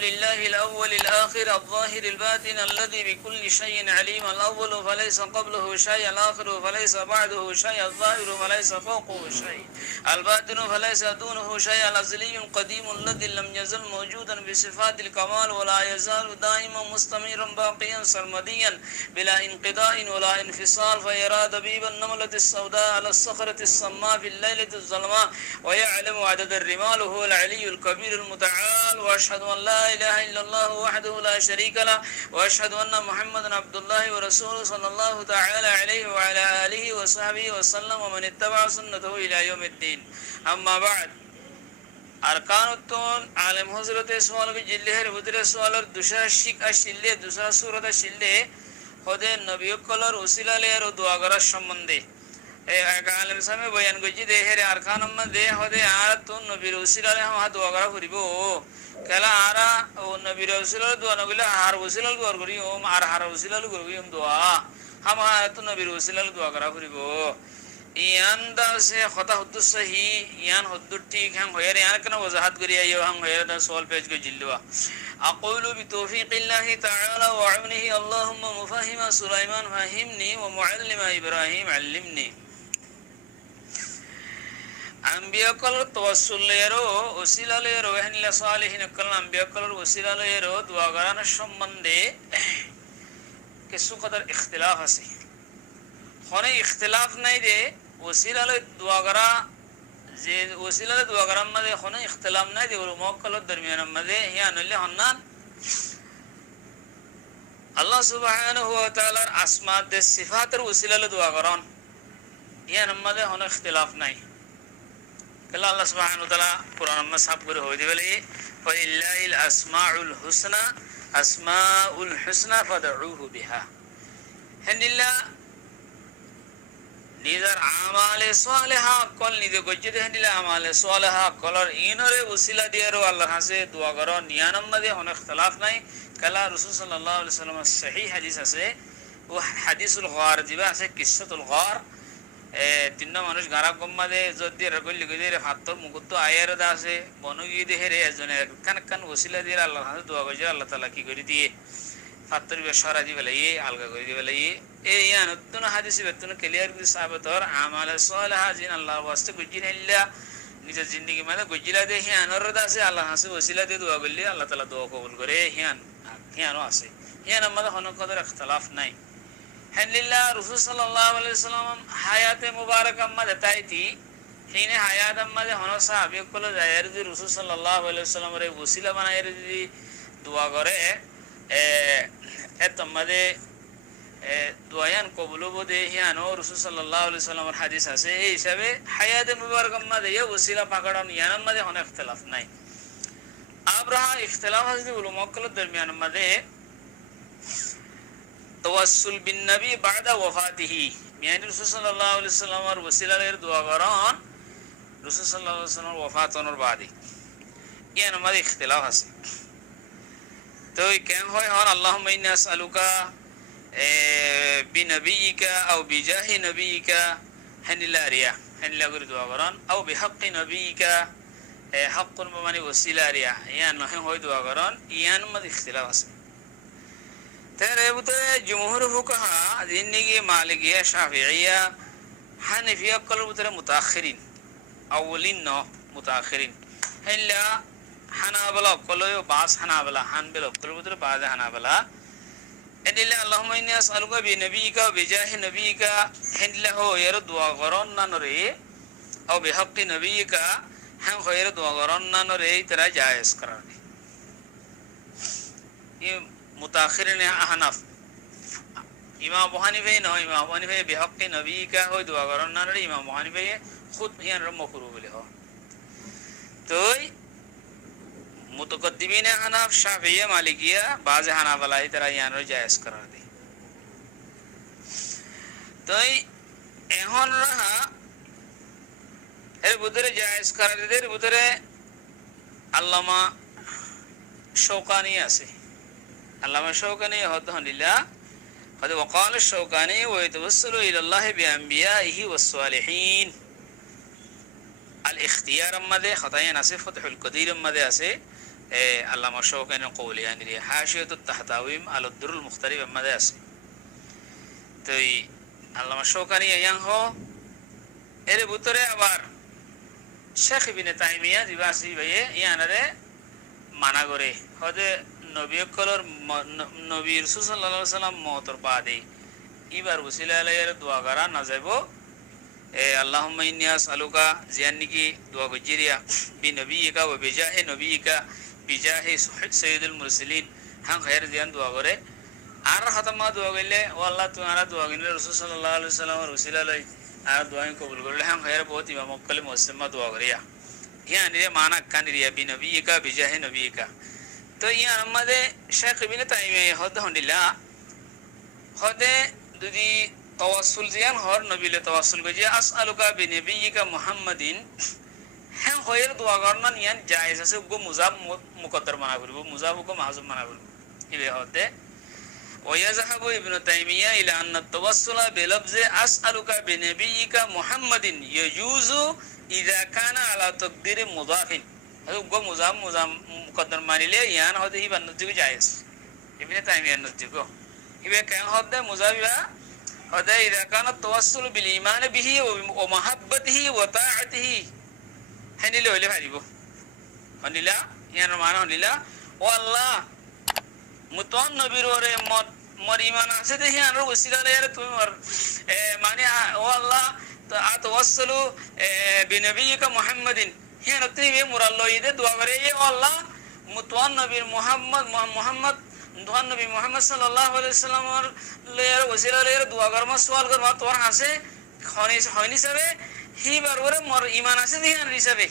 لله الأول الآخر الظاهر الباطن الذي بكل شيء عليم الأول فليس قبله شيء الآخر فليس بعده شيء الظاهر فليس فوقه شيء الباطن فليس دونه شيء الأزلي القديم الذي لم يزل موجودا بصفات الكمال ولا يزال دائما مستمرا باقيا سرمديا بلا انقضاء ولا انفصال فيرى دبيب النملة السوداء على الصخرة الصماء في الليلة الظلماء ويعلم عدد الرمال وهو العلي الكبير المتعال وأشهد أن لا إله إلا الله وحده لا شريك له وأشهد أن محمدا عبد الله ورسوله صلى الله تعالى عليه وعلى آله وصحبه وسلم ومن اتبع سنته إلى يوم الدين أما بعد أركان عالم حضرت سوال بجله ربطر سوال دوسرا شيك أشيله دوسرا سورة أشيله خده نبي كلر وسيلة لير ودعاء সম্বন্ধে এক আলেম সামনে বয়ান করছি দেহের আরকান মধ্যে হদে আর তো নবীর ওসিলালে হাম দোয়া করা করিব কেলা আরা ও নবীর ওসিলালে দোয়া নগলে আর ওসিলাল দোয়া করি ওম আর হার ওসিলাল করি ওম দোয়া হাম আর তো নবীর ওসিলালে দোয়া করা করিব ইয়ান দাসে খতা হুদ্দু সহি ইয়ান হুদ্দু ঠিক হাম হয়ার ইয়ান কেন ওজাহাত করি আইও হাম হয়ার দা সওয়াল পেজ কো জিল্লবা أقول بتوفيق الله تعالى وعونه اللهم مفهم سليمان فهمني ومعلم إبراهيم علمني أنبياء كل توسل ليرو وسيلة ليرو إحنا لصالحين كل أنبياء كل وسيلة ليرو دعاء الشمندة كسو قدر اختلاف هسي خانه اختلاف नहीं दे वसीला ले दुआगरा जे वसीला ले दुआगरा मदे खने इख्तिलाफ नहीं दे और मौकल दरमियान मदे या नल्ले हन्नान अल्लाह सुब्हानहु व तआला अस्मा दे सिफात वसीला ले दुआगरान या नमदे हने इख्तिलाफ नहीं कल अल्लाह सुब्हानहु व तआला कुरान में साफ करे हो देले फलिल्लाहिल अस्माउल हुसना अस्माउल हुसना फदऊहु बिहा हनिल्ला निजर आमाले सालेहा कल निजे गज्जे देहनिले आमाले सालेहा कलर इनरे वसीला दियारो अल्लाह से दुआ करो नियानम मदे होने इख्तिलाफ नहीं कला रसूल सल्लल्लाहु अलैहि वसल्लम सही हदीस আছে वो हदीसुल गार जिबा আছে किस्सतुल गार তিন মানুষ গারা গম্মাদে যদি রগলি গদিরে হাতর মুকুত আয়ের দাসে বনগি দেহেরে একজনে কান কান ওসিলা দিয়ে আল্লাহ হাতে দোয়া করে আল্লাহ তাআলা কি করে দিয়ে ফাতর বেশরা দি বলে এই আলগা করে দি বলে এই ইয়ানুতুন হাদিসে বেতুন ক্লিয়ার করে সাহাবত আর আমাল সালেহা জিন আল্লাহর ওয়াস্তে গুজিন ইল্লা নিজের জিন্দেগি মানে গুজিলা দে হিয়ানর দাসে আল্লাহ হাসে ওসিলা দিয়ে দোয়া করলে আল্লাহ তাআলা দোয়া কবুল করে হিয়ানো আছে হিয়ান আমাদের কোনো কদর ইখতিলাফ নাই হাল্লিল্লাহ রাসূল সাল্লাল্লাহু আলাইহি ওয়াসাল্লাম হায়াতে মুবারাকা মধ্যে তাইতি হিনে হায়াত মধ্যে হনো সাহাবী কল জায়ের দি রাসূল সাল্লাল্লাহু আলাইহি ওয়াসাল্লামের ওসিলা বানায়ের দি দোয়া করে এতমদে দোয়ায়ান কবুল বদে হিয়ানো রাসূল সাল্লাল্লাহু আলাইহি ওয়াসাল্লামের হাদিস আছে এই হিসাবে হায়াতে মুবারাকা মধ্যে এই ওসিলা পাকড়ান ইয়ান মধ্যে কোনো ইখতিলাফ নাই আবরাহা ইখতিলাফ আছে উলামা কল দরমিয়ান মধ্যে तवस्सुल बिन नबी बाद वफातिही यानी रसूल सल्लल्लाहु अलैहि वसल्लम और वसीला ले दुआ करान रसूल सल्लल्लाहु अलैहि वसल्लम वफात होने बाद ये हमारे इख्तिलाफ है तो क्या है और अल्लाहुम्मा इन्नी असअलुका बिनबीका औ बिजाहि नबीका हनिला रिया हनिला गुरु दुआ करान औ बिहक्कि नबीका हक्कुन माने वसीला रिया यानी है होय दुआ करान यानी हमारे इख्तिलाफ है तेरे बुतरे जमहूर फुकहा जिन्नगी मालिकिया शाफिइया हनफिया कल बुतरे मुताखिरीन अवलिन नो मुताखिरीन हल्ला हनाबला कल यो बास हनाबला हनबला कल बुतरे बाज हनाबला एदिल्ला अल्लाहुम्मा इन्नी असअलुका बिनबीका बिजाहि नबीका हल्ला हो यार दुआ करन ना नरे औ बिहक्कि नबीका हम खैर दुआ करन ना नरे तेरा जायज करार ये मुताखिरीन अहनाफ इमाम अबू हनीफा न इमाम अबू हनीफा बिहक्कि नबी का हो दुआ करन ना रे इमाम अबू हनीफा खुद यान मकरूह बोले हो तो मुतकद्दिमीन अहनाफ शाफिया मालिकिया बाज हनाबला ही तरह यान जायज करार दे तो এখন রাহা এর ভিতরে জায়েজ করার এর ভিতরে আল্লামা শৌকানি আছে अल्लामा शौकानी हदहनिल्ला قد وقال الشوكاني ويتوسل إلى الله بأنبيائه والصالحين الاختيار مده خطايا نصف فتح القدير مده اسه আল্লামা শৌকানি কৌলিয়ানি হাশিয়াতুত তাহতাউইম আল দুরুল মুখতারিফ আমাদের আছে। তো এই আল্লামা শৌকানি ইয়াং হ এর ভিতরে আবার শেখ ইবনে তাইমিয়া জিবাসি ভাইয়ে ইয়ানারে মানা করে হদে নবী কলর নবী রাসূল সাল্লাল্লাহু আলাইহি সাল্লাম মওতর বাদে ইবার ওসিলা আলাইহির দোয়া করা না যাইব। আল্লাহুম্মা ইন্নী আসআলুকা জিয়ান্নিকি দোয়া গজিরিয়া বিনবিয়িকা ওয়া বিজাহি নবিয়িকা বিজাহি সাইয়্যিদুল মুরসালিন হাং খায়ের জিয়ান দোয়া করে আর খতমা দোয়া গইলে ও আল্লাহ তোমারা দোয়া গইলে রাসূল সাল্লাল্লাহু আলাইহি সাল্লামের ওসিলা আলাই আর দোয়া কবুল করলে হাং খায়ের বহুত ইমাম মক্কালে মুসলিমা দোয়া করিয়া ইয়ানি মানা কানিরিয়া বিনবিয়িকা বিজাহি নবিয়িকা। তো ইয়া আমাদের শেখ ইবনে তাইমিয়া হদ হন্ডিলা হদে যদি তাওয়াসসুল জিয়ান হর নবিলে তাওয়াসসুল গজি আসআলুকা বিনবিয়িকা মুহাম্মাদিন হ্যাঁ হয়ের দোয়া করনা ইয়ান জায়েজ আছে গো মুজাব মুকদ্দর মানা করব মুজাব গো মাহজুব মানা করব ইবে হতে ওয়ায়াযহাবু ইবনে তাইমিয়া ইলা আন্না তাওয়াসসুলা বিলফজি আসআলুকা বিনবিয়িকা মুহাম্মাদিন ইয়াজুজু ইযা কানা আলা তাকদিরি মুযাফিন গো মুজাব মুকদ্দর মানিলে ইয়ান হতে হি বান্নতি জায়েজ ইবনে তাইমিয়া নতি গো ইবে কেন হতে মুজাবিবা হতে ইযা কানা তাওয়াসসুল বিল ঈমান বিহি ওয়া মাহাব্বতিহি ওয়া তাআতিহি হেনিলে হইলে পারিব হনিলা ইয়ান মানে হনিলা ও আল্লাহ মুতন নবীর ওরে মর ঈমান আছে দেখি আর ওসিলা রে তুমি মানে ও আল্লাহ তাওয়াসসুলু বিনবিয়িকা মুহাম্মাদিন হিয়ান তুমি মুরাল্লো ইদে দোয়া করে ও আল্লাহ মুতন নবীর মুহাম্মদ দোয়া নবী মুহাম্মদ সাল্লাল্লাহু আলাইহি সাল্লামের লের ওসিলা রে দোয়া করমা সওয়াল করমা তোর আছে হয়নি হিসাবে হি বারবার মর ঈমান আছে দিহান হিসাবে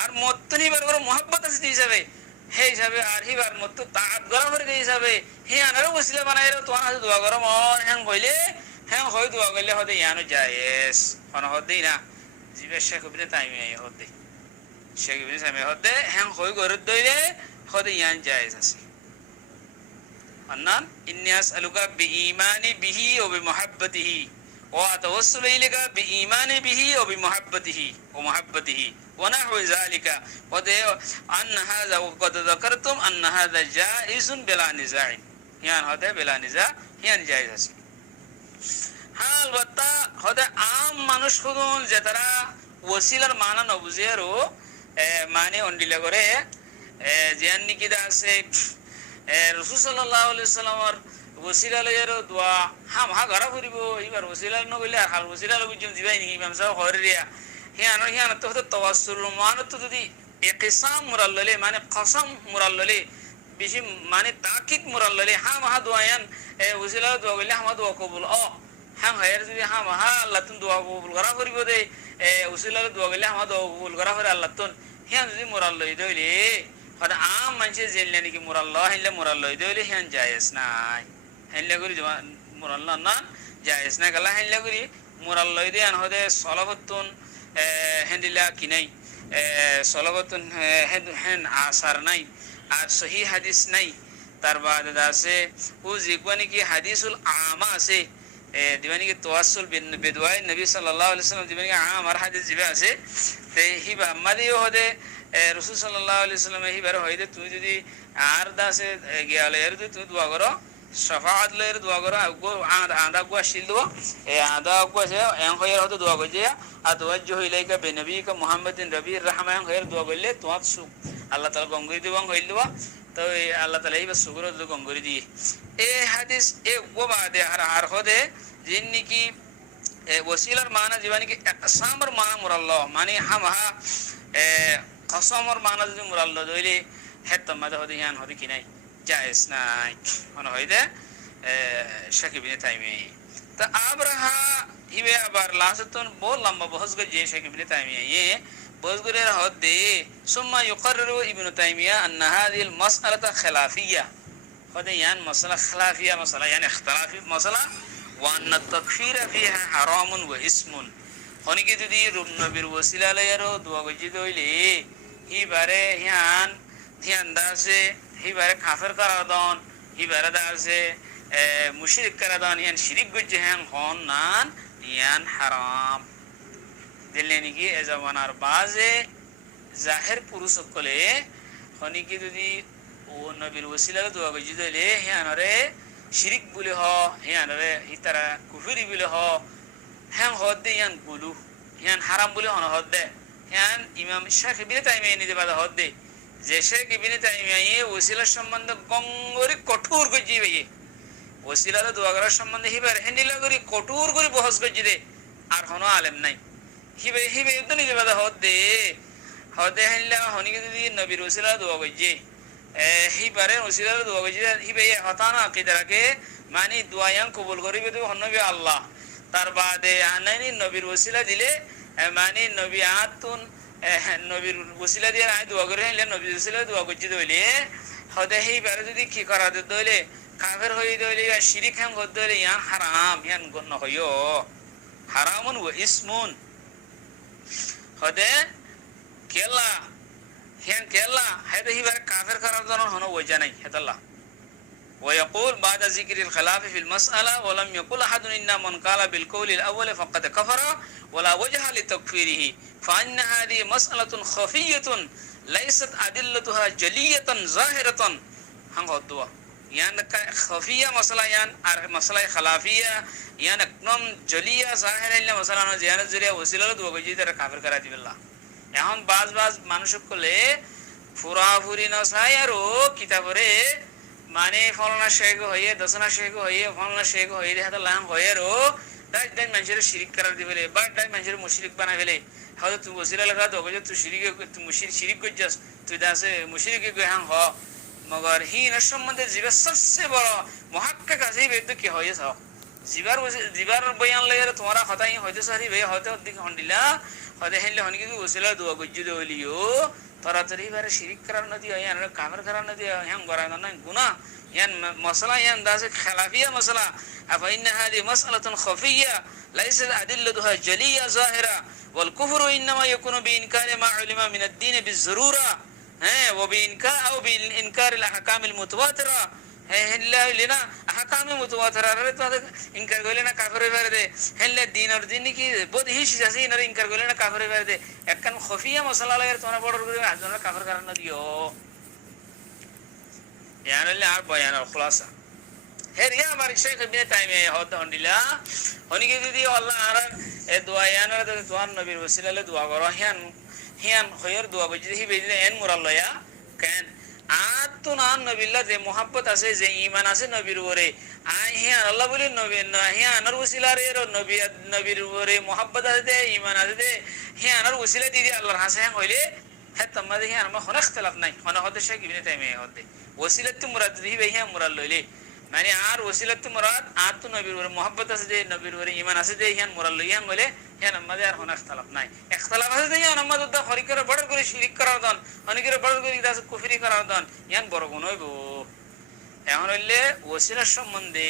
আর মত্তনি বারবার মোহাব্বত আছে হিসাবে হে হিসাবে আর হি বার মত্ত তাআত করা করে হিসাবে হি আনারও ওসিলা বানাইরো তোর আছে দোয়া করম হ্যাং কইলে হ্যাং হই দোয়া কইলে হতে ইয়ানো জায়েজ কোন হতে না জিবে শেখ ইবনে তাইমিয়া হতে শেখ ইবনে তাইমিয়া হতে হ্যাং হই করে দইলে হতে ইয়ান জায়েজ আছে আন্নান ইন্নী আসআলুকা বিঈমানি বিহি ওয়া বিমুহাব্বতিহি وأتوسل إليك بإيماني به وبمحبته ومحبته ونحو ذلك أن هذا وقد ذكرتم أن هذا جائز بلا نزاع يعني هذا بلا نزاع يعني جائز হাল বাত্তা হতে আম মানুষ খুদুন যে তারা ওসিলার মানা নবুজিয়ারও মানে অন্ডিলা করে জিয়ান নিকিদা আছে রাসূল সাল্লাল্লাহু আলাইহি সাল্লামের ওসিলা লয়ের দোয়া হাম হা ঘরা ফুরিব এবার ওসিলা নগইলে আর হাল ওসিলা লগুজন দিবাই নি ইমাম সাহেব হরিয়া হিয়ান তো হতে তাওয়াসসুল মানে তো যদি ইকসাম মুরাল্লালে মানে কসম মুরাল্লালে বেশি মানে তাকিদ মুরাল্লালে হাম হা দোয়ায়ান ওসিলা দোয়া কইলে হাম দোয়া কবুল হাম হায়ের যদি হাম হা আল্লাহ তুন দোয়া কবুল করা করিব দে ওসিলা দোয়া কইলে হাম দোয়া কবুল করা করে আল্লাহ তুন হিয়ান যদি মুরাল্লাই দইলে হতে আম মানুষে জেললে নাকি মুরাল্লাহ হিলে মুরাল্লাই দইলে হিয়ান জায়েজ নাই হেনলে করি মুরাল্লাহ না জায়েজ না গলা হেনলে করি মুরাল্লাই দে আন হতে সলাবতুন হেন্দিলা কি নাই সলাবতুন হেন আসার নাই আর সহি হাদিস নাই তার বাদ আছে ও জিকবানি কি হাদিসুল আমা আছে দিবানি কি তাওয়াসসুল বিদওয়াই নবী সাল্লাল্লাহু আলাইহি ওয়াসাল্লাম দিবানি কি আমার হাদিস জিবা আছে তে হিবা আমাদিও হদে রাসূল সাল্লাল্লাহু আলাইহি ওয়াসাল্লাম হিবার হইদে তুমি যদি আর দাসে গিয়ালে এর তুমি দোয়া করো শাফাআত লয়ের দোয়া করো আদা গুয়া শিল দো আদা গুয়া সে এন হইর হতে দোয়া কইয়া আতওয়াজ্জু ইলাইকা বিনবিয়িকা মুহাম্মাদিন রবির রহমান হইর দোয়া কইলে তোমার সুখ আল্লাহ তাআলা গঙ্গরি দিবাং হইল দিবা তো আল্লাহ তাআলা ইবা সুগর গঙ্গরি দি এ হাদিস এ গোবাদে আর হদে জিন্নি কি ওসিলার মানা জীবানি কি ইকসামর মানা মুরাল্লাহ মানে হামহা কসমর মানা যদি মুরাল্লাহ দইলে হেত মাদে হদে ইয়ান হদে কি নাই জায়েজ নাই মনে হইদে শেখ ইবনে তাইমিয়া তা আবরাহা হিবে আবার লাসতুন বহু লম্বা বহস গো যে শেখ ইবনে তাইমিয়া ये বজগুরের হদে সুম্মা ইউকাররু ইবনে তাইমিয়া আন্না হাযিল মাসআলাতা খিলাফিয়া হদে ইয়ান মাসআলা খিলাফিয়া মাসআলা ইয়ানি ইখতিলাফি মাসআলা ওয়া আন্না তাকফিরা ফিহা হারামুন ওয়া ইসমুন হনিকে যদি রূপ নবীর ওসিলা লয়ের দোয়া গজি দইলে হিবারে ইয়ান দাসে হিবারে কাফের করা দন হিবারে দাসে মুশরিক করা দন ইয়ান শিরিক গজি হ্যাং হন নান ইয়ান হারাম দিলে নাকি এ জামানার বাজে জাহের পুরুষ সকলে হনিকি যদি ও নবীর ওসিলারে দোয়া গজি দইলে হিয়ানরে শিরিক বলে হ হিয়ানরে হিতারা কুফরি বলে হ হ্যাঁ হদ দে ইয়ান গুলু হিয়ান হারাম বলে হন হদ দে হিয়ান ইমাম শেখ ইবনে তাইমিয়া নিতে বাদা হদ দে যে শেখ ইবনে তাইমিয়া ওসিলার সম্বন্ধে গঙ্গরি কঠোর গজি ভাইয়ে ওসিলারে দোয়া করার সম্বন্ধে হিবার হেন্ডিলা করি কঠোর করে বহস গজি দে আর হনো আলেম নাই হিবে হিবে তো নিতে বাদা হদ দে হেনলা হনিকে যদি নবীর ওসিলারে দোয়া গজি হিবারে ওসিলারে দোয়া গজি হিবে হতানা আকিদারাকে মানে দোয়ায়ান কবুল করিবে তো হনবি আল্লাহ তার বাদে আনাইনি নবীর ওসিলা দিলে মানে নবী আতুন নবীর ওসিলা দিয়ে আয় দোয়া করে হইলে নবীর ওসিলা দোয়া করছি দইলে হদে হিবারে যদি কি করা দইলে কাফের হয়ে দইলে শিরিক হ্যাং করতে দইলে ইয়ান হারাম ইয়ান গণ্য হইও হারামুন ওয়া ইসমুন হদে কেলা হিয়ান কেলা হেদে হিবারে কাফের করার জন্য হনো ওইজা নাই হেতাল্লাহ ويقول بعد ذكر الخلاف في المسألة ولم يقل أحد إن من قال بالقول الأول فقد كفر ولا وجه لتكفيره فإن هذه مسألة خفية ليست أدلتها جلية ظاهرة هنگو الدعاء يعني خفية مسألة يعني مسألة خلافية يعني اكنم جلية ظاهرة إلا مسألة زيانة ذريعة وسيلة دعاء جيدة كافر كراتی بالله এখন বাজ মানুষকলে ফুরাফুরি নসাই আর কিতাবরে মানে ফলনা শেখ হয়ে দশনা শেখ হয়ে ফলনা শেখ হয়ে হাতে লাং হয়ে রো তাই তাই মানুষের শিরিক করার দিবেলে বা তাই মানুষের মুশরিক বানাই ফেলে হয়তো তুই বসিরা লেখা তো যে তুই শিরিক তুই শিরিক করছিস তুই দাসে মুশরিক কে হাং হ মগর হিন সম্বন্ধে জীব সবচেয়ে বড় মুহাক্কিক আছে বেদ কি হয়েছ জিবার বয়ান লাগে তোমারা হতাই হয়তো সারি ভাই হয়তো দিক হন্ডিলা হয়তো হেনলে হনকি বসিলা দোয়া গজ্জু দেলিও তরাতরি বারে শিরিক করার নদী হয় আর কাফের করার নদী হ্যাঁ গড়া না গুনাহ ইয়ান মাসলা ইয়ান দাসে খেলাফিয়া মাসলা আফাইন হাদি মাসআলাতুন খাফিয়া লাইসা আদিল্লাতুহা জালিয়া জাহিরা ওয়াল কুফরু ইনমা ইয়াকুনু বিইনকারি মা উলিমা মিন আদ-দীন বিজ-যুরুরা হ্যাঁ ওয়া বিইনকা আও বিইনকারি আল-আহকাম আল-মুতাওয়াতিরা হেল্লা লিনা আহকাম মুতাওয়াতিরা রে তো ইনকার কইলে না কাফের হইবে রে হেল্লা দিনের দিন কি বহুত হিস আছে ইনার ইনকার কইলে না কাফের হইবে রে একখান খফিয়া মাসালা লাগে তোমরা বড় করে আজনা কাফের কারণ দিও ইয়ানলে আর বয়ানের খুলাসা হেরিয়া আমার শেখ ইবনে তাইমিয়া হদ হন্ডিলা হনিকে যদি আল্লাহ আর এ দোয়া ইয়ানের দোয়া নবীর ওসিলালে দোয়া করো হিয়ান হিয়ান হয়র দোয়া বুঝি হিবে এন মুরাল্লায়া কেন আতুনা নবিল্লাহ যে মোহাব্বত আছে যে ঈমান আছে নবীর উপরে হিয়ান আল্লাহ বলি নবী হিয়ানের ওসিলারে নবী নবীর উপরে মোহাব্বত আছে দে ঈমান আছে দে হিয়ানের ওসিলা দিদি আল্লাহর হাসে হ্যাঁ হইলে হ্যাঁ তোমাদের হিয়ান আমার কোনো ইখতিলাফ নাই কোনো হদে শেখ ইবনে তাইমিয়া হদে ওসিলাত মুরাদ দিবে হিয়ান মুরাদ লইলে মানে আর ওসিলাত মুরাদ আর তো নবীর উপরে মোহাব্বত আছে যে নবীর উপরে ঈমান আছে যে হিয়ান মুরাদ লই হিয়ান বলে হিয়ান আমাদের আর কোনো ইখতিলাফ নাই ইখতিলাফ আছে যে হিয়ান আমাদের দা খরিকরে বড় করে শিরিক করার দন অনেকের বড় করে দাস কুফরি করার দন হিয়ান বড় গুণ হইব এখন হইলে ওসিলার সম্বন্ধে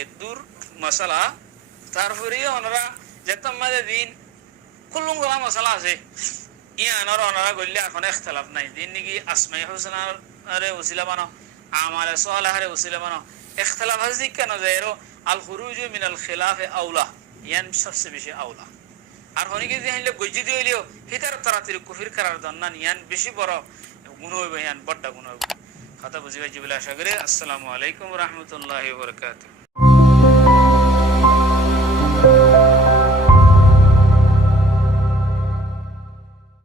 এ দূর মশলা তারপরে ওনারা যে তোমাদের দিন কুল্লুম গোলা মশলা আছে ইয়ানোর ওনারা গইলে এখন ইখতিলাফ নাই দিন নাকি আসমাই হোসেনার আরে ওসিলা বানো আমালে সালাহারে ওসিলা বানো ইখতিলাফ আছে কেন যায় আল খুরুজু মিনাল খিলাফে আউলা ইয়ান সবচেয়ে বেশি আউলা আর হনিকে যে হইলে গজ্জি দিলিও হিতার তারাতির কুফর করার দন্না ইয়ান বেশি বড় গুণ হইবে ইয়ান বড় গুণ হইবে কথা বুঝিবা জিবলা আশা করি আসসালামু আলাইকুম ওয়া রাহমাতুল্লাহি ওয়া বারাকাতুহু